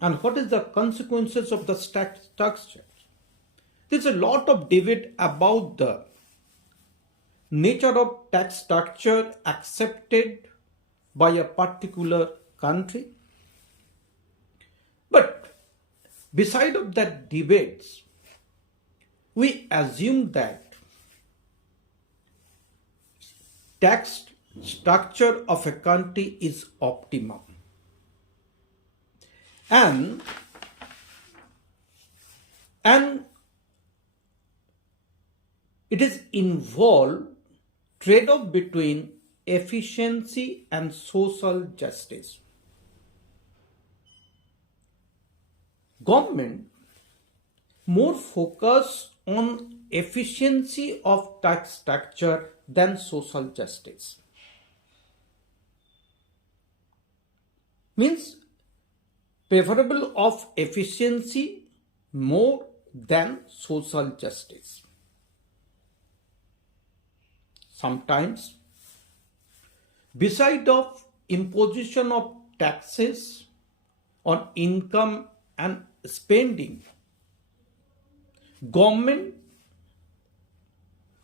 and what is the consequences of the structure. There's a lot of debate about the nature of tax structure accepted by a particular country. But beside of that debates, we assume that tax structure of a country is optimum. And it is involved trade-off between efficiency and social justice. Government more focus on efficiency of tax structure than social justice. Means preferable of efficiency more than social justice. Sometimes, beside of imposition of taxes on income and spending, government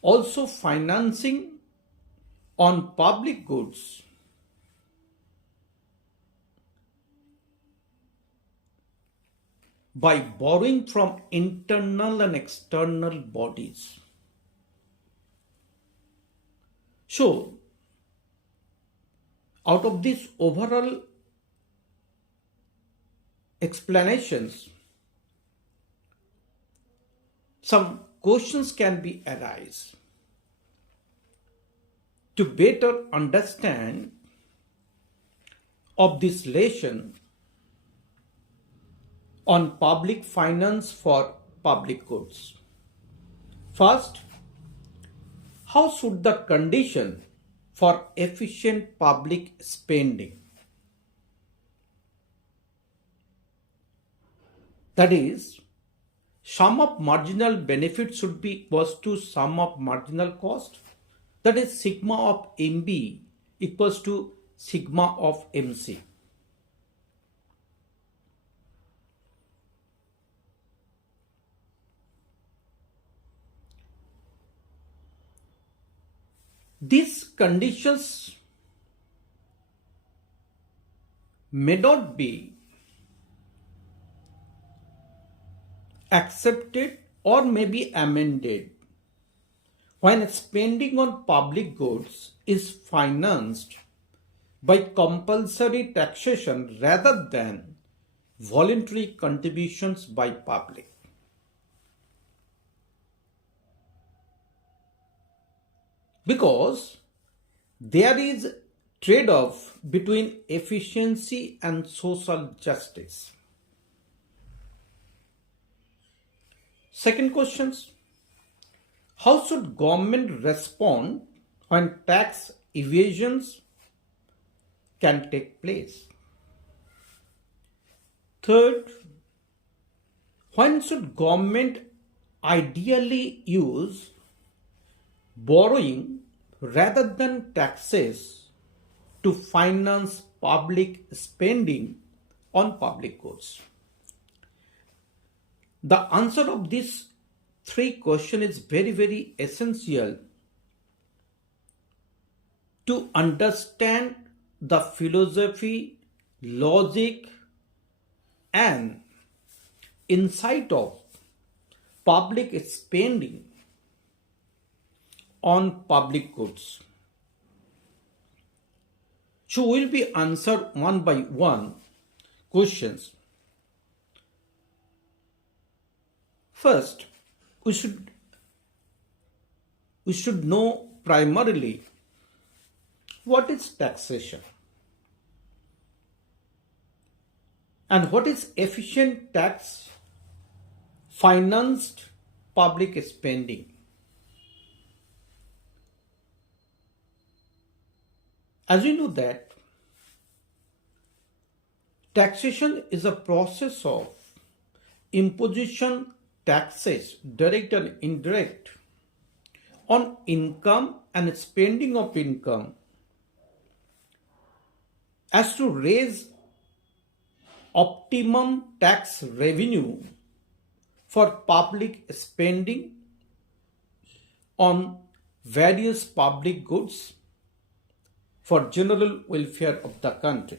also financing on public goods by borrowing from internal and external bodies. So, out of these overall explanations, some questions can be arise. To better understand of this relation on public finance for public goods. First, how should the condition for efficient public spending? That is, sum of marginal benefit should be equals to sum of marginal cost. That is, sigma of MB equals to sigma of MC. These conditions may not be accepted or may be amended when spending on public goods is financed by compulsory taxation rather than voluntary contributions by public. Because there is trade-off between efficiency and social justice. Second question, how should government respond when tax evasions can take place? Third, when should government ideally use borrowing rather than taxes to finance public spending on public goods? The answer of these three questions is very, very essential to understand the philosophy, logic, and insight of public spending on public goods. So we'll be answer one by one questions. First, we should know primarily what is taxation and what is efficient tax financed public spending. As we know that taxation is a process of imposition taxes, direct and indirect, on income and spending of income as to raise optimum tax revenue for public spending on various public goods for general welfare of the country.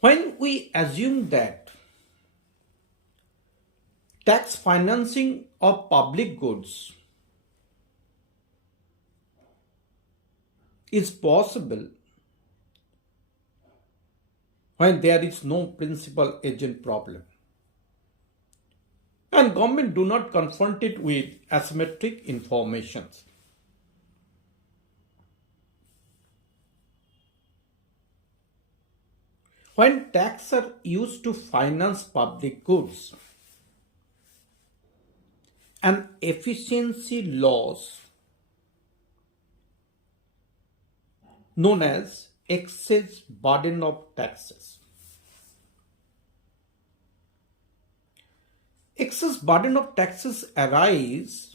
When we assume that tax financing of public goods is possible when there is no principal agent problem and government do not confront it with asymmetric informations. When taxes are used to finance public goods, an efficiency loss known as excess burden of taxes. Excess burden of taxes arise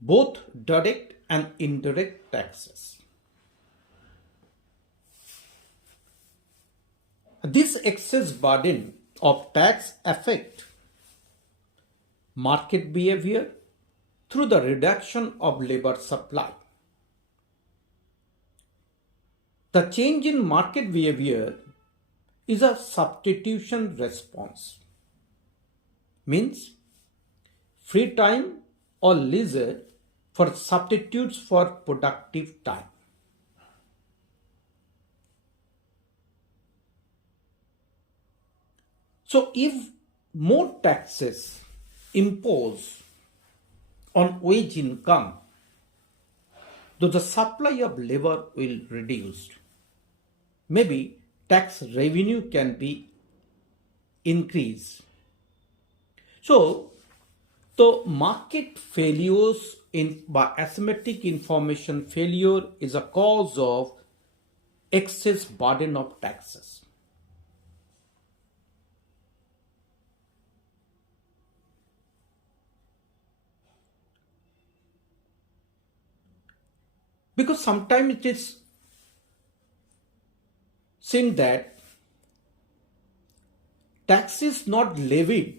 both direct and indirect taxes. This excess burden of tax affect market behavior through the reduction of labor supply. The change in market behavior is a substitution response. Means free time or leisure for substitutes for productive time. So if more taxes imposed on wage income, though the supply of labor will reduce, maybe tax revenue can be increased. So the market failures by asymmetric information failure is a cause of excess burden of taxes. Because sometimes it is seen that tax is not levied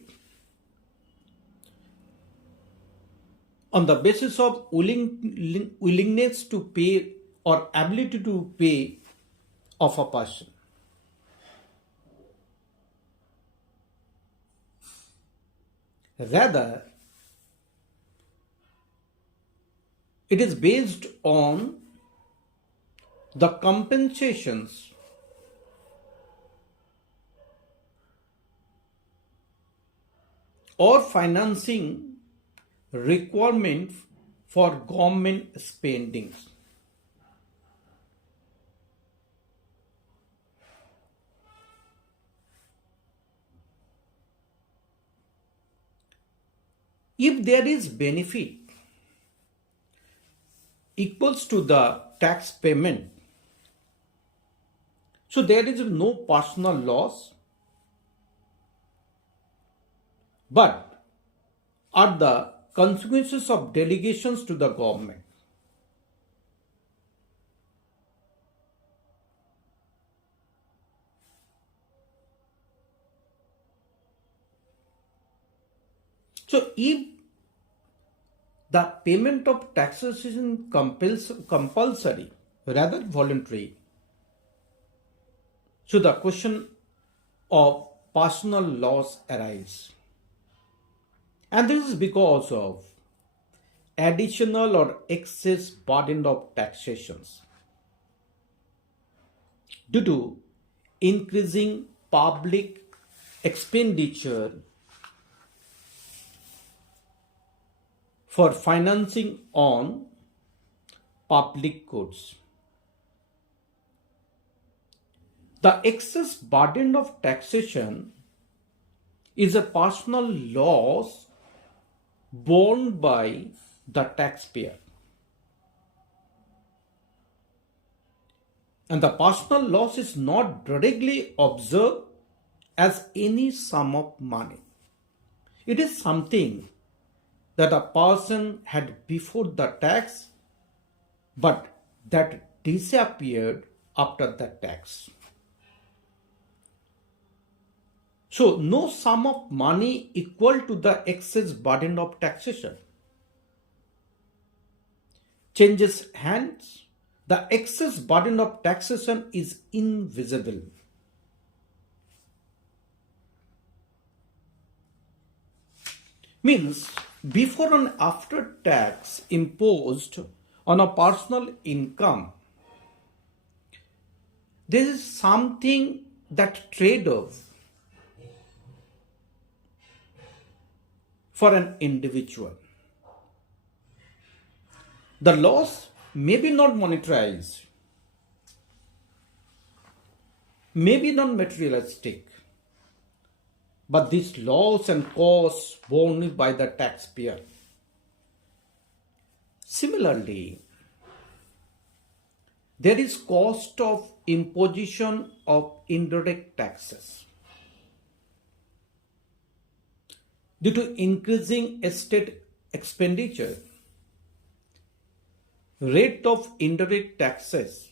on the basis of willingness to pay or ability to pay of a person. Rather, it is based on the compensations or financing requirement for government spendings. If there is benefit equals to the tax payment, so there is no personal loss, but are the consequences of delegations to the government. So if the payment of taxes is compulsory rather voluntary, so the question of personal loss arises. And this is because of additional or excess burden of taxations due to increasing public expenditure for financing on public goods. The excess burden of taxation is a personal loss borne by the taxpayer. And the personal loss is not directly observed as any sum of money. It is something that a person had before the tax but that disappeared after the tax. So, no sum of money equal to the excess burden of taxation changes hands. The excess burden of taxation is invisible. Means before and after tax imposed on a personal income, there is something that trade-off for an individual. The loss may be not monetized, may be non materialistic, but these loss and costs borne by the taxpayer. Similarly, there is cost of imposition of indirect taxes. Due to increasing estate expenditure, rate of indirect taxes,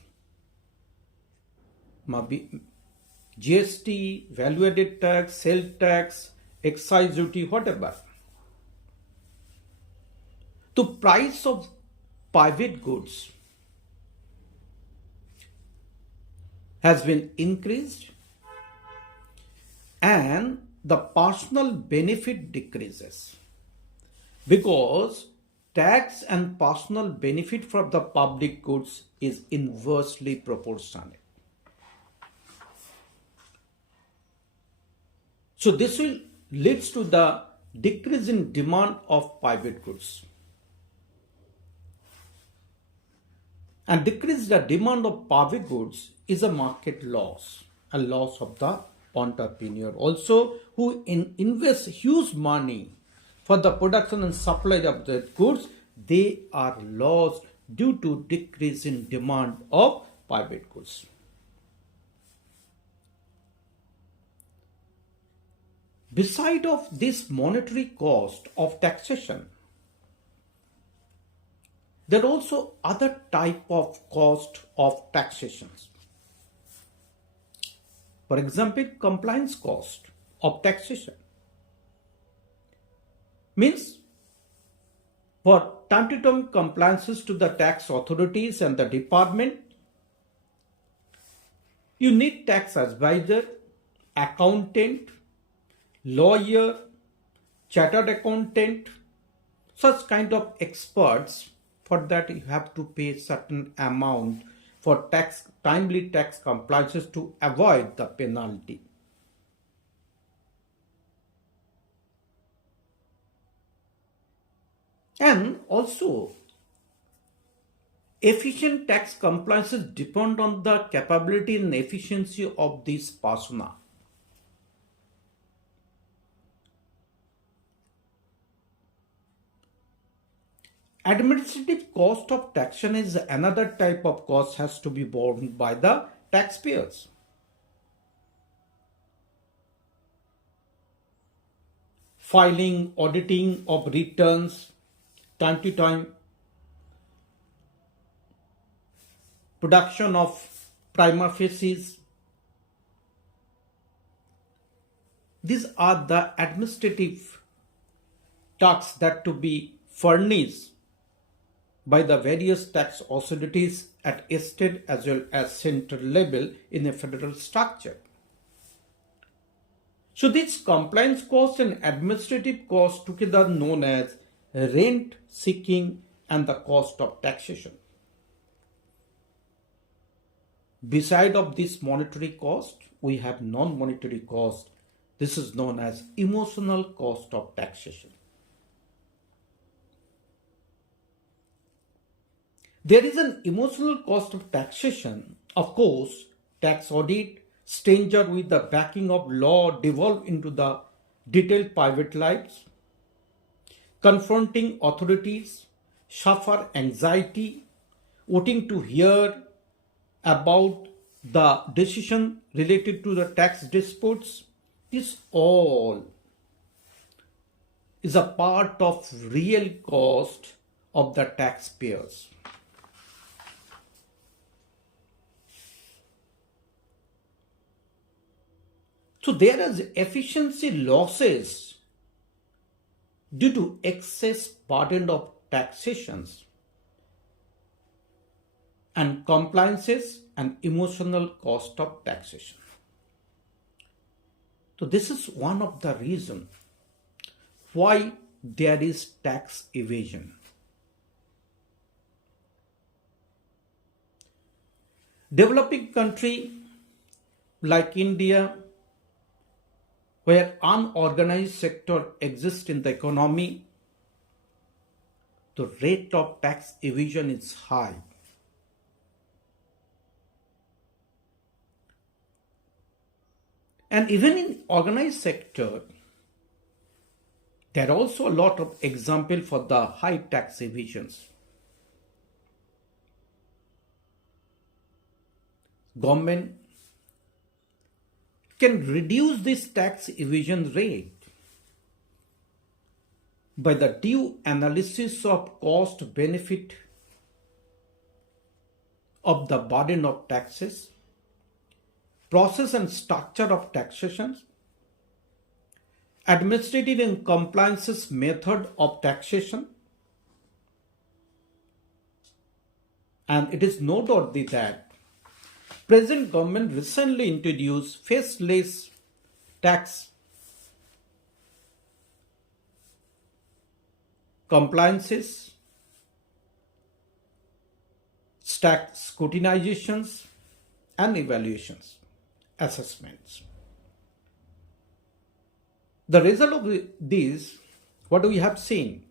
GST, value added tax, sales tax, excise duty, whatever. The price of private goods has been increased and the personal benefit decreases because tax and personal benefit from the public goods is inversely proportional. So this will leads to the decrease in demand of private goods. And decrease the demand of private goods is a market loss, a loss of the entrepreneur also who invest huge money for the production and supply of the goods. They are lost due to decrease in demand of private goods. Beside of this monetary cost of taxation, there are also other type of cost of taxations. For example, compliance cost of taxation means for time to time compliances to the tax authorities and the department, you need tax advisor, accountant, lawyer, chartered accountant, such kind of experts. For that you have to pay certain amount for timely tax compliances to avoid the penalty. And also efficient tax compliances depend on the capability and efficiency of this persona. Administrative cost of taxation is another type of cost has to be borne by the taxpayers. Filing, auditing of returns, time to time, production of prima facie. These are the administrative tasks that to be furnished by the various tax authorities at state as well as central level in a federal structure. So these compliance costs and administrative costs together known as rent seeking and the cost of taxation. Beside of this monetary cost, we have non-monetary cost. This is known as emotional cost of taxation. There is an emotional cost of taxation. Of course, tax audit, stranger with the backing of law devolve into the detailed private lives. Confronting authorities, suffer anxiety, waiting to hear about the decision related to the tax disputes. This all is a part of real cost of the taxpayers. So there is efficiency losses due to excess burden of taxations and compliances and emotional cost of taxation. So this is one of the reasons why there is tax evasion. Developing country like India, where unorganized sector exists in the economy, the rate of tax evasion is high. And even in organized sector, there are also a lot of example for the high tax evasions. Government can reduce this tax evasion rate by the due analysis of cost benefit of the burden of taxes, process and structure of taxation, administrative and compliances method of taxation. And it is noteworthy that present government recently introduced faceless tax compliances, tax scrutinizations and evaluations, assessments. The result of these, what we have seen?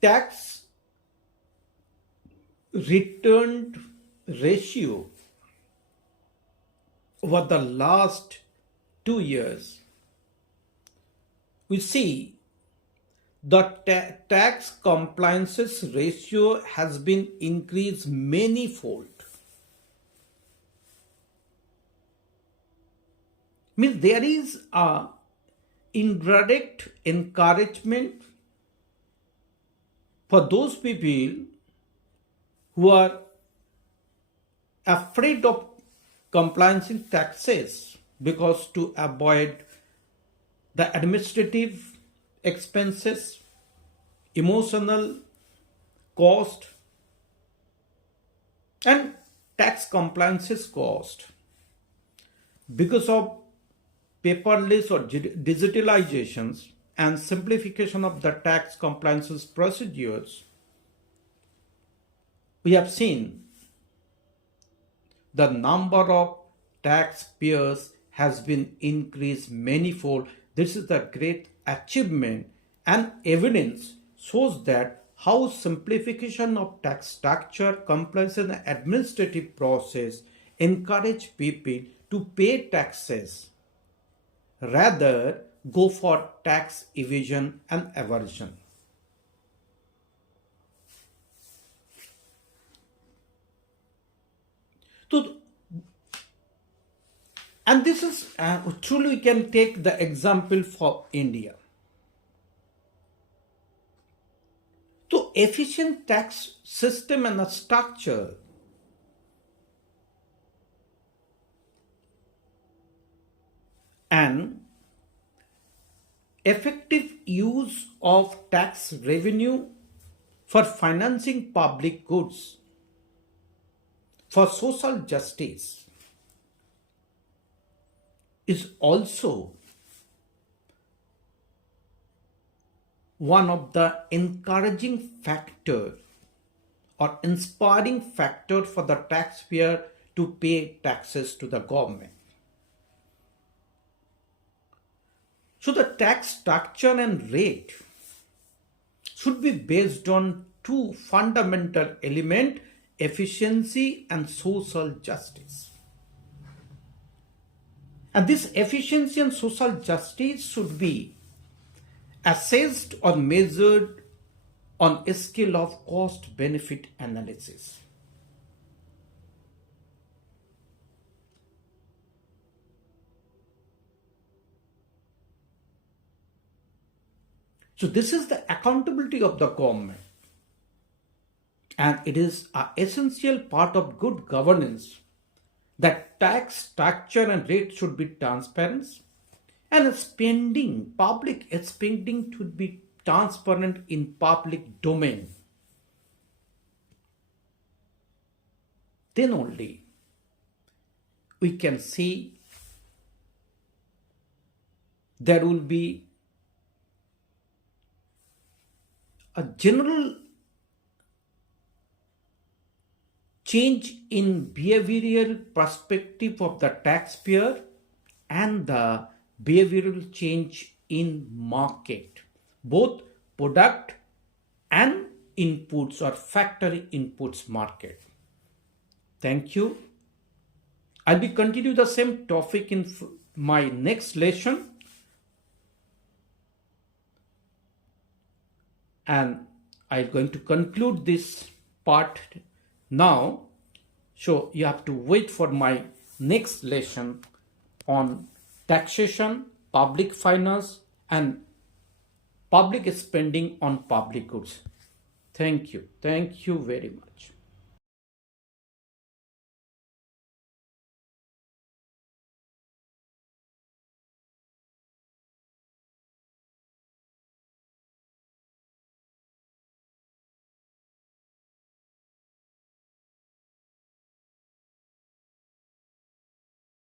Tax returned ratio over the last 2 years, we see the tax compliances ratio has been increased many-fold. Means there is a indirect encouragement for those people who are afraid of complying taxes because to avoid the administrative expenses, emotional cost and tax compliances cost. Because of paperless or digitalizations and simplification of the tax compliances procedures, we have seen the number of taxpayers has been increased manyfold. This is the great achievement, and evidence shows that how simplification of tax structure, compliance and administrative process encourage people to pay taxes rather go for tax evasion and evasion. So, and this is truly we can take the example for India. So efficient tax system and a structure and effective use of tax revenue for financing public goods for social justice is also one of the encouraging factor or inspiring factor for the taxpayer to pay taxes to the government. So the tax structure and rate should be based on two fundamental elements: efficiency and social justice. And this efficiency and social justice should be assessed or measured on a scale of cost-benefit analysis. So this is the accountability of the government, and it is an essential part of good governance that tax structure and rate should be transparent, and spending, public spending should be transparent in public domain. Then only we can see there will be a general change in behavioral perspective of the taxpayer and the behavioral change in market, both product and inputs or factory inputs market. Thank you. I'll be continue the same topic in my next lesson, and I'm going to conclude this part now. So you have to wait for my next lesson on taxation, public finance, and public spending on public goods. Thank you. Thank you very much.